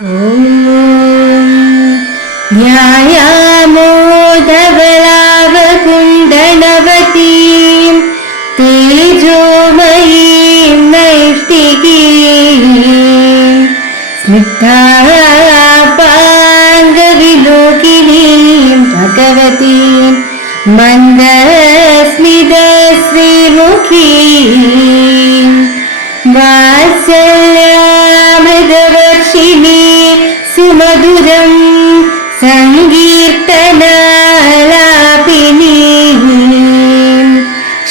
ധ്യായാമോദവളാവകുണ്ടനവതീം തേജോമയീം നൈഷ്ഠികീം സ്നിഗ്ധാപാംഗവിലോകിനീം ഭഗവതീം മന്ദസ്മിതശ്രീമുഖീം വാത്സല്യാമൃതവർഷിണീ സുമധുരം സങ്കീർത്തനാലാപിനീം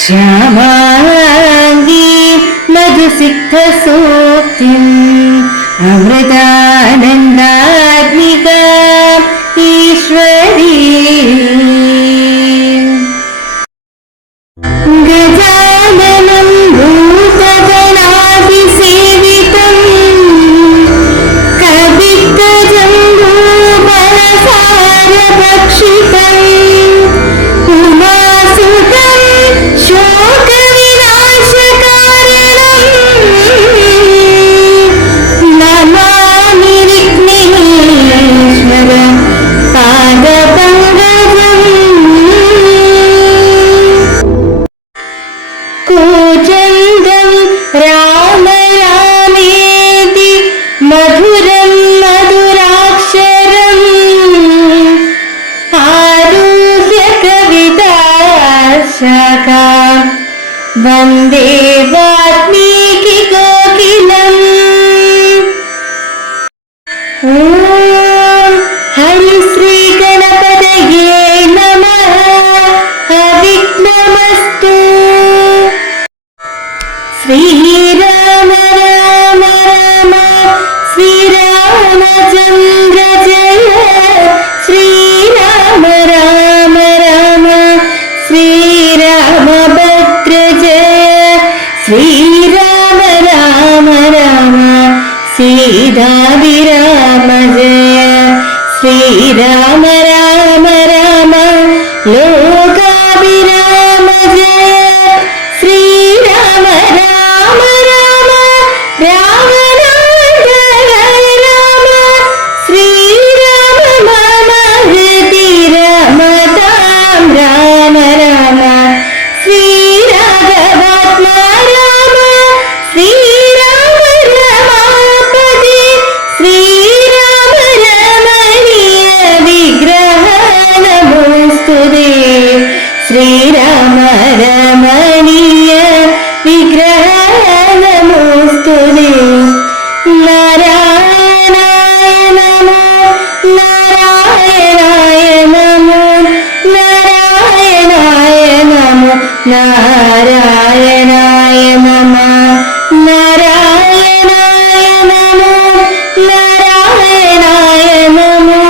ശ്യാമാംഗീം മധുസിക്തസൂക്തിം അമൃതാനന്ദാത്മികാം ഈശ്വരീം ഗജാനനം ഭൂതഗണാതിസേവിതം കവിത്തജംബൂഫലസാരഭക്ഷിതം ഉമാസുതം ശോകവിനാശകാരണം നമാമി വിഘ്നേശ്വര പാദപങ്കജം കൂജന്തം രാമ രാമേതി മധുരം മധുരാക്ഷരം ആരുഹ്യ കവിതാശാഖാം വന്ദേ വാൽമീകി കോകിലം. ഓം ഹരിശ്രീ ഗണപതയേ നമഃ. അവിഘ്നമസ്തു. ശ്രീരാമ രാമ രാമ ശ്രീരാമചന്ദ്ര ജയ. ശ്രീരാമ രാമ രാമ ശ്രീരാമഭദ്ര ജയ. ശ്രീരാമ രാമ രാമ സീതാഭിരാമ ജയ. ശ്രീരാമ രാമ രാമ ലോകാഭിരാമ ജയ. ശ്രീരാമ രാമ രാമ രാമനാഥ രാമ. ശ്രീരാമ മമ ഹൃദി രമതാം രാമ രാമ. ശ്രീരാഘവാത്മാ രാമ. ശ്രീരാമ രമാപതി. ശ്രീരാമ രമണീയ വിഗ്രഹ നമോസ്തുതേ. ശ്രീരാമ രമണീയ വിഗ്രഹ നമോസ്തുതേ. നാരായണായ നമോ നാരായണായ നമോ നാരായണായ നമോ നാരായണായ നമഃ. നാരായണായ നമോ നാരായണായ നമോ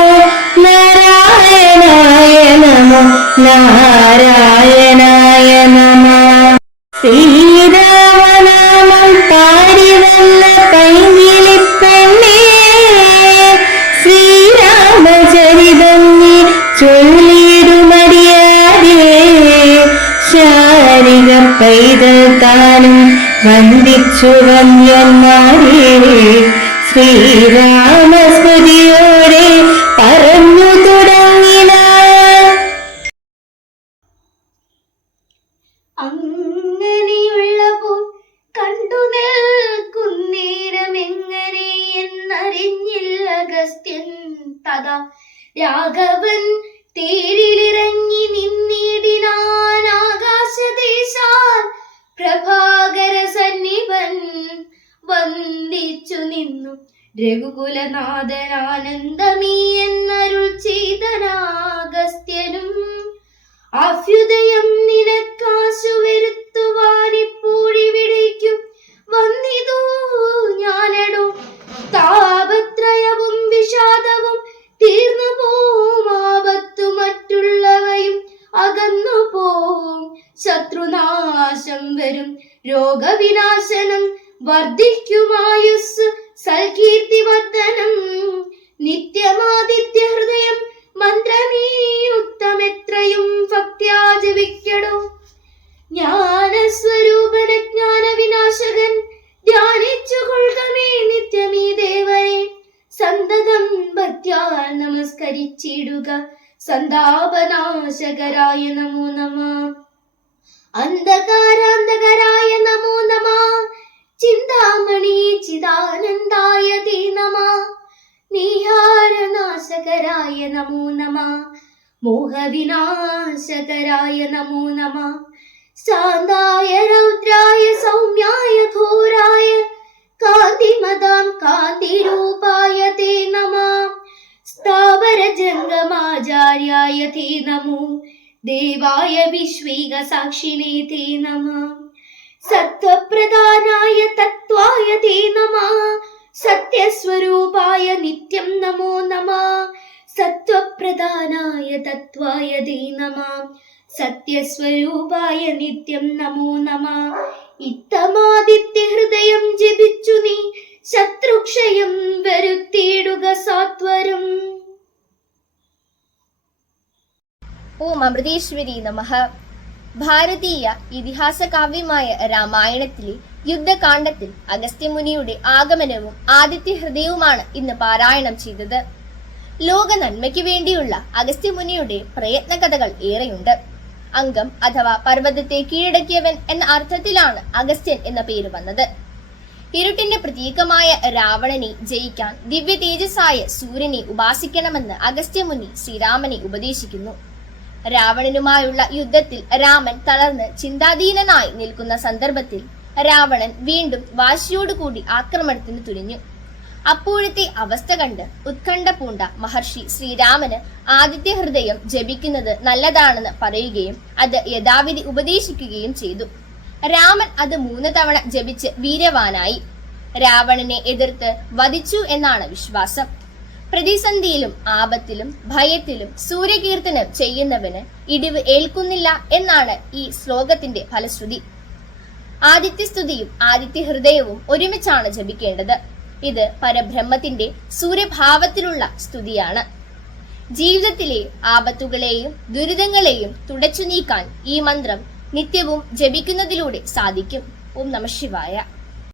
നാരായണായ നമോ നാരായണായ നമഃ. ശ്രീരാമനാമം പാടി വന്ന പൈങ്കിളിപ്പെണ്ണേ, ശ്രീരാമചരിതം നീ ചൊല്ലിടുമടിയാതെ. ശാരിക പൈതൽ താനും വന്ദിച്ചു വന്യന്മാരെ ശ്രീരാമസ്മൃതിയോടെ പറഞ്ഞു തുടങ്ങിന. അങ്ങനെയുള്ളപ്പോൾ കണ്ടു നിൽക്കുന്നേരമെങ്ങനെ എന്നറിഞ്ഞില്ല അഗസ്ത്യൻ. തഥാ രാഘവൻ തേരിലിറങ്ങി നിന്നിടിനാൻ ആകാശദേശാൽ. പ്രഭാകര സന്നിപൻ വന്ദിച്ചു നിന്നു രഘുകുലനാഥനാനന്ദമീ എന്നരുൾ ചെയ്തനാഗസ്ത്യനും. അഭ്യുദയം നിനക്കാശു വരുത്തുവാനിപ്പോഴിവിടേക്കും വന്നിതോ ഞാനടോ. താപത്രയവും വിഷാദവും തീർന്നു പോം. ആപത്തു മറ്റുള്ളവയും അകന്നു പോം. ശത്രുനാശം വരും. രോഗവിനാശനം വർദ്ധിക്കുമായുസ്. സൽകീർത്തിവർദ്ധനം നിത്യമാദിത്യ ഹൃദയം. മന്ത്രമീ ഉത്തമെത്രയും ഭക്ത്യാ ജപിക്കടോ. ജ്ഞാനസ്വരൂപന ജ്ഞാന ഹരിച്ചിടുക സന്താപനാശകരായ നമോ നമ. അന്ധകാരാന്തകരായ നമോ നമ. ചിന്താമണി ചിദാനന്ദായ തേ നമ. നീഹാരനാശകരായ നമോ നമ. മോഹവിനാശകരായ നമോ നമ. ശാന്തായ രൗദ്രായ സൗമ്യായ ഘോരായ കാന്തിമതാം കാന്തിരൂപായ തേ നമ. സ്ഥാവര ജംഗമാചാര്യായ തേ നമോ. ദേവായ വിശ്വൈക സാക്ഷിണേ തേ നമ. സത്വപ്രധാനായ തത്വായ തേ നമ. സത്യസ്വരൂപായ നിത്യം നമോ നമ. സത്വപ്രധാനായ തത്വായ തേ നമ. സത്യസ്വരൂപായ നിത്യം നമോ നമ. ഇത്തമാദിത്യ ഹൃദയം ജപിച്ചു നീ ശത്രുക്ഷയം വരുത്തിയിടുക സാത്വരം. ഓം അമൃതേശ്വരി നമഃ. ഭാരതീയ ഇതിഹാസ കാവ്യമായ രാമായണത്തിലെ യുദ്ധകാണ്ഡത്തിൽ അഗസ്ത്യമുനിയുടെ ആഗമനവും ആദിത്യ ഹൃദയവുമാണ് ഇന്ന് പാരായണം ചെയ്തത്. ലോക നന്മയ്ക്ക് വേണ്ടിയുള്ള അഗസ്ത്യമുനിയുടെ പ്രയത്ന കഥകൾ ഏറെയുണ്ട്. അംഗം അഥവാ പർവ്വതത്തെ കീഴടക്കിയവൻ എന്ന അർത്ഥത്തിലാണ് അഗസ്ത്യൻ എന്ന പേര് വന്നത്. ഇരുട്ടിന്റെ പ്രതീകമായ രാവണനെ ജയിക്കാൻ ദിവ്യ തേജസ്സായ സൂര്യനെ ഉപാസിക്കണമെന്ന് അഗസ്ത്യമുനി ശ്രീരാമനെ ഉപദേശിക്കുന്നു. രാവണനുമായുള്ള യുദ്ധത്തിൽ രാമൻ തളർന്ന് ചിന്താധീനനായി നിൽക്കുന്ന സന്ദർഭത്തിൽ രാവണൻ വീണ്ടും വാശിയോടുകൂടി ആക്രമണത്തിന് തുനിഞ്ഞു. അപ്പോഴത്തെ അവസ്ഥ കണ്ട് ഉത്കണ്ഠ പൂണ്ട മഹർഷി ശ്രീരാമന് ആദിത്യ ഹൃദയം ജപിക്കുന്നത് നല്ലതാണെന്ന് പറയുകയും അത് യഥാവിധി ഉപദേശിക്കുകയും ചെയ്തു. രാമൻ അത് 3 തവണ ജപിച്ച് വീര്യവാനായി. രാവണനെ എതിർത്ത് വധിച്ചു എന്നാണ് വിശ്വാസം. പ്രതിസന്ധിയിലും ആപത്തിലും ഭയത്തിലും സൂര്യകീർത്തനം ചെയ്യുന്നവന് ഇടിവ് ഏൽക്കുന്നില്ല എന്നാണ് ഈ ശ്ലോകത്തിന്റെ ഫലശ്രുതി. ആദിത്യസ്തുതിയും ആദിത്യ ഹൃദയവും ഒരുമിച്ചാണ് ജപിക്കേണ്ടത്. ഇത് പരബ്രഹ്മത്തിന്റെ സൂര്യഭാവത്തിലുള്ള സ്തുതിയാണ്. ജീവിതത്തിലെ ആപത്തുകളെയും ദുരിതങ്ങളെയും തുടച്ചു നീക്കാൻ ഈ മന്ത്രം നിത്യവും ജപിക്കുന്നതിലൂടെ സാധിക്കും. ഓം നമഃ ശിവായ.